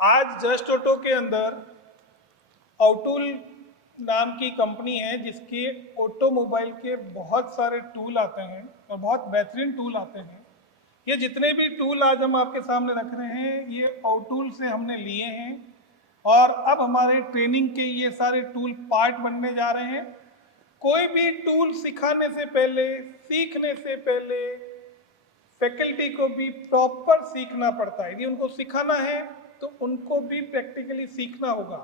आज just auto के अंदर ऑटूल नाम की कंपनी है जिसके ऑटोमोबाइल के बहुत सारे टूल आते हैं और बहुत बेहतरीन टूल आते हैं। ये जितने भी टूल आज हम आपके सामने रख रहे हैं ये ऑटूल से हमने लिए हैं और अब हमारे ट्रेनिंग के ये सारे टूल पार्ट बनने जा रहे हैं। कोई भी टूल सिखाने से पहले, सीखने से पहले फैकल्टी को भी प्रॉपर सीखना पड़ता है। यदि उनको सिखाना है तो उनको भी प्रैक्टिकली सीखना होगा।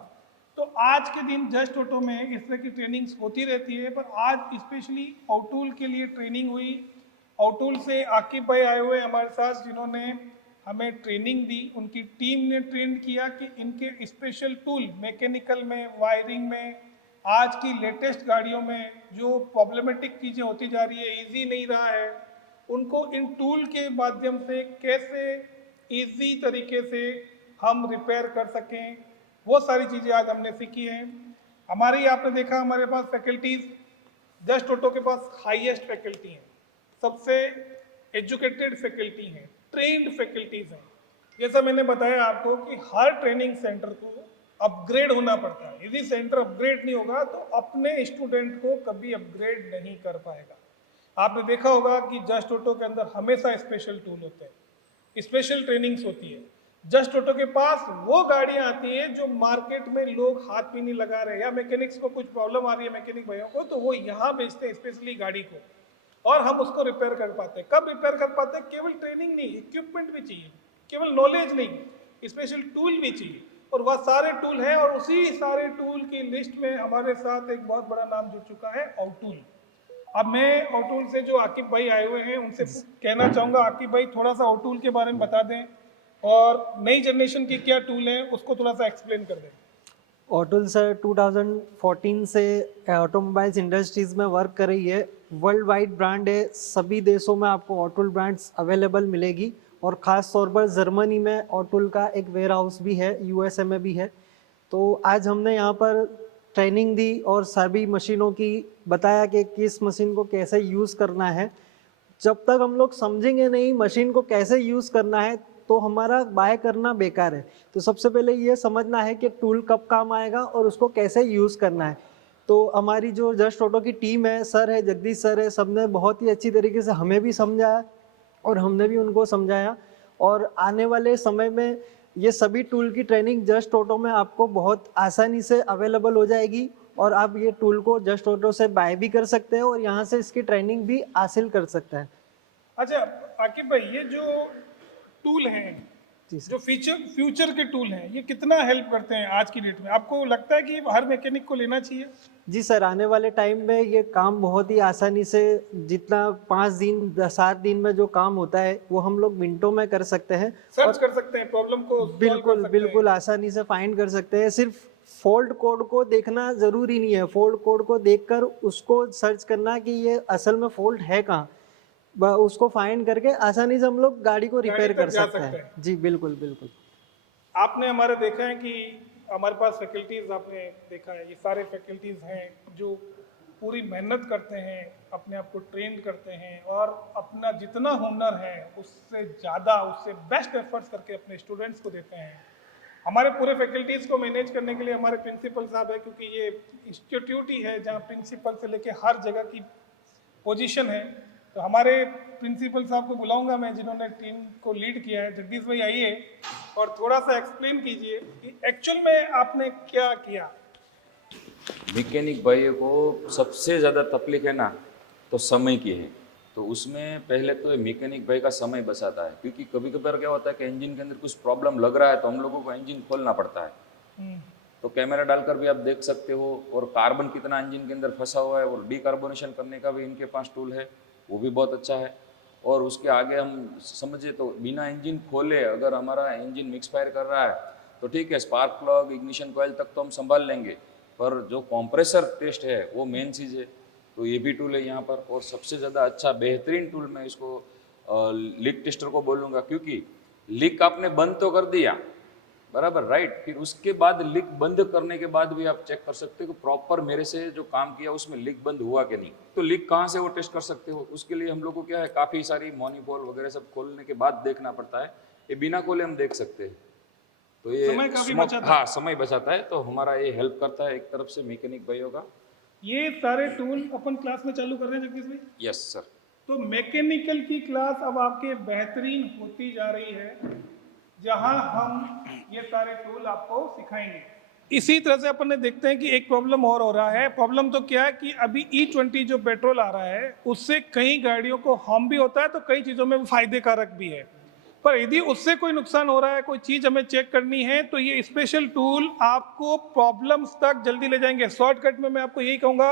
तो आज के दिन जस्ट ऑटो में इस तरह की ट्रेनिंग्स होती रहती है, पर आज स्पेशली ऑटूल के लिए ट्रेनिंग हुई। ऑटूल से आकिब भाई आए हुए हमारे साथ जिन्होंने हमें ट्रेनिंग दी। उनकी टीम ने ट्रेन किया कि इनके स्पेशल टूल मैकेनिकल में, वायरिंग में, आज की लेटेस्ट गाड़ियों में जो प्रॉब्लमेटिक चीज़ें होती जा रही है, ईजी नहीं रहा है, उनको इन टूल के माध्यम से कैसे इजी तरीके से हम रिपेयर कर सकें, वो सारी चीज़ें आज हमने सीखी हैं। हमारी आपने देखा हमारे पास फैकल्टीज़, जस्ट ऑटो के पास हाईएस्ट फैकल्टी हैं, सबसे एजुकेटेड फैकल्टी हैं, ट्रेन्ड फैकल्टीज़ हैं। जैसा मैंने बताया आपको कि हर ट्रेनिंग सेंटर को अपग्रेड होना पड़ता है। यदि सेंटर अपग्रेड नहीं होगा तो अपने स्टूडेंट को कभी अपग्रेड नहीं कर पाएगा। आपने देखा होगा कि जस्ट ऑटो के अंदर हमेशा स्पेशल टूल होते हैं, स्पेशल ट्रेनिंग्स होती है। जस्ट ऑटो के पास वो गाड़ियां आती हैं जो मार्केट में लोग हाथ भी नहीं लगा रहे, या मैकेनिक्स को कुछ प्रॉब्लम आ रही है मैकेनिक भाइयों को, तो वो यहाँ बेचते हैं स्पेशली गाड़ी को, और हम उसको रिपेयर कर पाते हैं। कब रिपेयर कर पाते हैं? केवल ट्रेनिंग नहीं, इक्विपमेंट भी चाहिए, केवल नॉलेज नहीं, स्पेशल टूल भी चाहिए, और वह सारे टूल हैं। और उसी सारे टूल की लिस्ट में हमारे साथ एक बहुत बड़ा नाम जुड़ चुका है, ऑटूल। अब मैं ऑटूल से जो आकिब भाई आए हुए हैं उनसे कहना चाहूँगा, आकिब भाई थोड़ा सा ऑटूल के बारे में बता दें और नई जनरेशन के क्या टूल हैं उसको थोड़ा सा एक्सप्लेन कर दें। ऑटूल सर 2014 से ऑटोमोबाइल्स इंडस्ट्रीज़ में वर्क कर रही है। वर्ल्ड वाइड ब्रांड है, सभी देशों में आपको ऑटूल ब्रांड्स अवेलेबल मिलेगी, और ख़ास तौर पर जर्मनी में ऑटूल का एक वेयर हाउस भी है, यूएसए में भी है। तो आज हमने यहाँ पर ट्रेनिंग दी और सभी मशीनों की बताया कि किस मशीन को कैसे यूज़ करना है। जब तक हम लोग समझेंगे नहीं मशीन को कैसे यूज़ करना है तो हमारा बाय करना बेकार है। तो सबसे पहले ये समझना है कि टूल कब काम आएगा और उसको कैसे यूज़ करना है। तो हमारी जो जस्ट ऑटो की टीम है, सर है, जगदीश सर है, सबने बहुत ही अच्छी तरीके से हमें भी समझाया और हमने भी उनको समझाया। और आने वाले समय में ये सभी टूल की ट्रेनिंग जस्ट ऑटो में आपको बहुत आसानी से अवेलेबल हो जाएगी, और आप ये टूल को जस्ट ऑटो से बाय भी कर सकते हैं और यहाँ से इसकी ट्रेनिंग भी हासिल कर सकते हैं। अच्छा आकिब भाई, ये जो टूल हैं, जी सर। जो फ्यूचर के टूल हैं, ये कितना हेल्प करते हैं आज की डेट में? आपको लगता है कि हर मैकेनिक को लेना चाहिए? जी सर, आने वाले टाइम में ये काम बहुत ही आसानी से, जितना 5 दिन 7 दिन में जो काम होता है वो हम लोग मिनटों में कर सकते हैं। सर्च और कर सकते हैं, प्रॉब्लम को सॉल्व कर बिल्कुल सकते बिल्कुल हैं। आसानी से फाइंड कर सकते हैं। सिर्फ फॉल्ट कोड को देखना ज़रूरी नहीं है, फॉल्ट कोड को देखकर उसको सर्च करना कि ये असल में फॉल्ट है कहाँ, उसको फाइंड करके आसानी से हम लोग गाड़ी को गाड़ी रिपेयर तक कर जा सकते सकते हैं। हैं। जी बिल्कुल बिल्कुल। आपने हमारे देखा है कि हमारे पास फैकल्टीज़, आपने देखा है ये सारे फैकल्टीज़ हैं जो पूरी मेहनत करते हैं, अपने आप को ट्रेन करते हैं और अपना जितना हुनर है उससे ज़्यादा, उससे बेस्ट एफर्ट्स करके अपने स्टूडेंट्स को देते हैं। हमारे पूरे फैकल्टीज़ को मैनेज करने के लिए हमारे प्रिंसिपल साहब है, क्योंकि ये इंस्टीट्यूट ही है जहाँ प्रिंसिपल से लेके हर जगह की पोजीशन है। तो हमारे प्रिंसिपल साहब को बुलाऊंगा मैं, जिन्होंने टीम को लीड किया है। जगदीश भाई आइए और थोड़ा सा एक्सप्लेन कीजिए कि एक्चुअल में आपने क्या किया। मैकेनिक भाइयों को सबसे ज़्यादा तकलीफ है ना, तो समय की है। तो उसमें पहले तो मैकेनिक भाई का समय बचाता है, क्योंकि कभी कभार क्या होता है कि इंजन के अंदर कुछ प्रॉब्लम लग रहा है तो हम लोगों को इंजन खोलना पड़ता है। तो कैमरा डालकर भी आप देख सकते हो, और कार्बन कितना इंजन के अंदर फंसा हुआ है, और डीकार्बोनेशन करने का भी इनके पास टूल है, वो भी बहुत अच्छा है। और उसके आगे हम समझे तो बिना इंजन खोले अगर हमारा इंजन मिक्स फायर कर रहा है तो ठीक है, स्पार्क प्लग, इग्निशन कॉइल तक तो हम संभाल लेंगे, पर जो कंप्रेसर टेस्ट है वो मेन चीज़ है। तो ये भी टूल है यहाँ पर, और सबसे ज़्यादा अच्छा बेहतरीन टूल मैं इसको लीक टेस्टर को बोलूँगा, क्योंकि लीक आपने बंद तो कर दिया बराबर, राइट, फिर उसके बाद लीक बंद करने के बाद भी आप चेक कर सकते हो कि प्रॉपर मेरे से जो काम किया उसमें लीक बंद हुआ कि नहीं। तो लीक कहाँ से वो टेस्ट कर सकते हो, उसके लिए हम लोग को क्या है, काफ़ी सारी मॉनिपोल वगैरह सब खोलने के बाद देखना पड़ता है। ये बिना खोले हम देख सकते हैं। तो ये समय काफी बचाता है। हाँ समय बचाता है, तो हमारा ये हेल्प करता है एक तरफ से मैकेनिक भाइयों का। ये सारे टूल अपन क्लास में चालू कर रहे हैं जगदीश भाई। Yes sir. तो मैकेनिकल की क्लास अब आपके बेहतरीन होती जा रही है, जहां हम ये सारे टूल आपको सिखाएंगे। इसी तरह से अपन ने देखते हैं कि एक प्रॉब्लम और हो रहा है। प्रॉब्लम तो क्या है कि अभी E20 जो पेट्रोल आ रहा है उससे कई गाड़ियों को हार्म भी होता है, तो कई चीज़ों में फायदे कारक भी है। पर यदि उससे कोई नुकसान हो रहा है, कोई चीज़ हमें चेक करनी है, तो ये स्पेशल टूल आपको प्रॉब्लम्स तक जल्दी ले जाएंगे। शॉर्टकट में मैं आपको यही कहूँगा,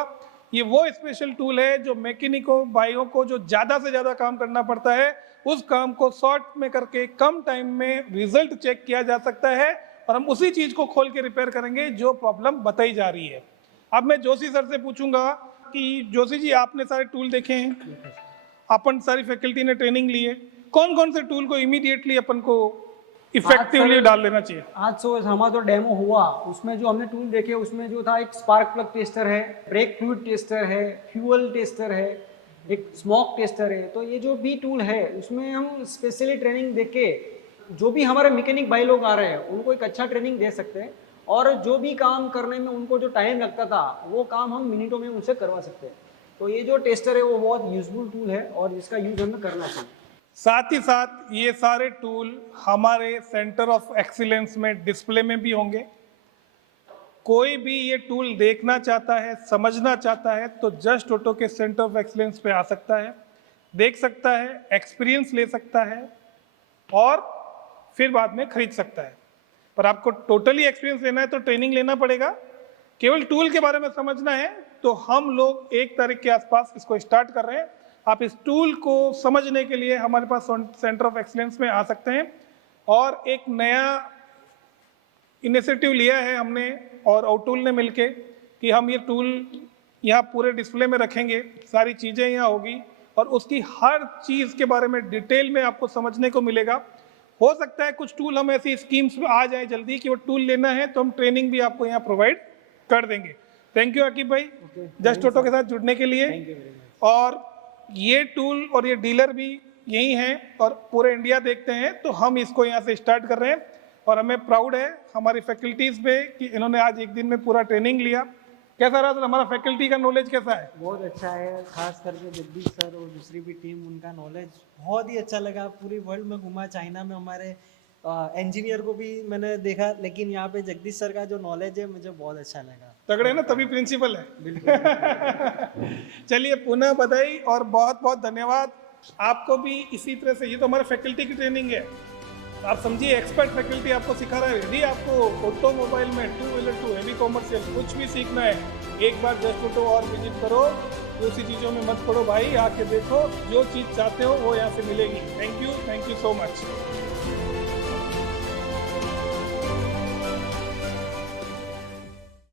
ये वो स्पेशल टूल है जो मैकेनिकों भाइयों को जो ज़्यादा से ज़्यादा काम करना पड़ता है, उस काम को शॉर्ट में करके कम टाइम में रिजल्ट चेक किया जा सकता है, और हम उसी चीज़ को खोल के रिपेयर करेंगे जो प्रॉब्लम बताई जा रही है। अब मैं जोशी सर से पूछूंगा कि जोशी जी, आपने सारे टूल देखे हैं, अपन सारी फैकल्टी ने ट्रेनिंग ली है, कौन कौन से टूल को इमीडिएटली अपन को इफेक्टिवली डाल लेना चाहिए? आज सो हमारा जो डेमो हुआ उसमें जो हमने टूल देखे उसमें जो था, एक स्पार्क प्लग टेस्टर है, ब्रेक फ्लूइड टेस्टर है, फ्यूल टेस्टर है, एक स्मोक टेस्टर है। तो ये जो भी टूल है उसमें हम स्पेशली ट्रेनिंग देके जो भी हमारे मैकेनिक भाई लोग आ रहे हैं उनको एक अच्छा ट्रेनिंग दे सकते हैं, और जो भी काम करने में उनको जो टाइम लगता था वो काम हम मिनटों में उनसे करवा सकते हैं। तो ये जो टेस्टर है वो बहुत यूजफुल टूल है और जिसका यूज हमें करना चाहिए। साथ ही साथ ये सारे टूल हमारे सेंटर ऑफ एक्सीलेंस में डिस्प्ले में भी होंगे। कोई भी ये टूल देखना चाहता है, समझना चाहता है, तो जस्ट ऑटो के सेंटर ऑफ एक्सीलेंस पे आ सकता है, देख सकता है, एक्सपीरियंस ले सकता है और फिर बाद में खरीद सकता है। पर आपको टोटली एक्सपीरियंस लेना है तो ट्रेनिंग लेना पड़ेगा। केवल टूल के बारे में समझना है तो हम लोग 1 तारीख के आसपास इसको स्टार्ट कर रहे हैं। आप इस टूल को समझने के लिए हमारे पास सेंटर ऑफ एक्सीलेंस में आ सकते हैं। और एक नया इनिशिएटिव लिया है हमने और आउटूल ने मिलके कि हम ये टूल यहाँ पूरे डिस्प्ले में रखेंगे, सारी चीज़ें यहाँ होगी और उसकी हर चीज़ के बारे में डिटेल में आपको समझने को मिलेगा। हो सकता है कुछ टूल हम ऐसी स्कीम्स में आ जाए जल्दी कि वो टूल लेना है तो हम ट्रेनिंग भी आपको यहाँ प्रोवाइड कर देंगे। थैंक यू आकिब भाई जस्ट ऑटो के साथ जुड़ने के लिए। और ये टूल और ये डीलर भी यही हैं और पूरे इंडिया देखते हैं, तो हम इसको यहाँ से स्टार्ट कर रहे हैं और हमें प्राउड है हमारी फैकल्टीज़ पे कि इन्होंने आज एक दिन में पूरा ट्रेनिंग लिया। कैसा रहा सर हमारा फैकल्टी का नॉलेज कैसा है? बहुत अच्छा है, खास करके जगदीश सर और दूसरी भी टीम, उनका नॉलेज बहुत ही अच्छा लगा। पूरी वर्ल्ड में घुमा, चाइना में हमारे इंजीनियर को भी मैंने देखा, लेकिन यहाँ पे जगदीश सर का जो नॉलेज है मुझे बहुत अच्छा लगा। तगड़े ना, तभी प्रिंसिपल है। चलिए पुनः बधाई और बहुत बहुत धन्यवाद आपको भी। इसी तरह से ये तो हमारे फैकल्टी की ट्रेनिंग है, आप समझिए एक्सपर्ट फैकल्टी आपको सिखा रहा है। यदि आपको ऑटोमोबाइल में 2 व्हीलर टू हैवी कॉमर्शियल कुछ भी सीखना है, एक बार जस्ट ऑटो और विजिट करो, दूसरी चीज़ों में मत पड़ो भाई, आके देखो, जो चीज़ चाहते हो वो यहाँ से मिलेगी। Thank you so much.